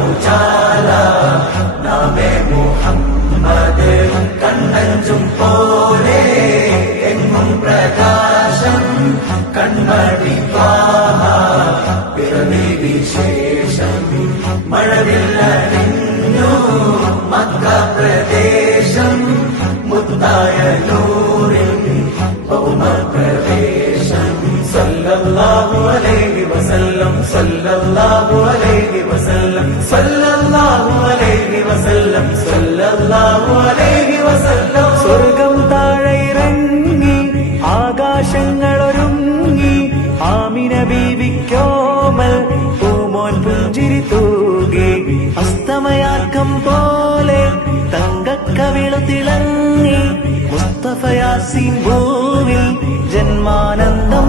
ഉജാല നാമേ മുഹമ്മദ് കണ്ണഞ്ചും പോലെ എങ്ങും പ്രകാശം കൺമണി പിറവി വിശേഷം മഴവില്ലു മക്ക പ്രദേശം മുത്തായ നൂറിൽ ഭൗമപ്രവേശം സല്ലല്ലാഹു അലൈഹി വസല്ലം സല്ലല്ലാഹു അലൈഹി വസല്ലം സല്ലല്ലാഹു അലൈഹി വസല്ലം സല്ലല്ലാഹു അലൈഹി വസല്ലം സ്വർഗം താഴെ ഇറങ്ങി ആകാശങ്ങളൊരുങ്ങി ആമിന ബീവിക്കോമൽ പൂമോൻ പുഞ്ചിരി തൂകി അസ്തമയാക്കം പോലെ തങ്കക്കവിളു തിളങ്ങി മുസ്തഫ യാസീൻ ഭൂവിൽ ജന്മാനന്ദം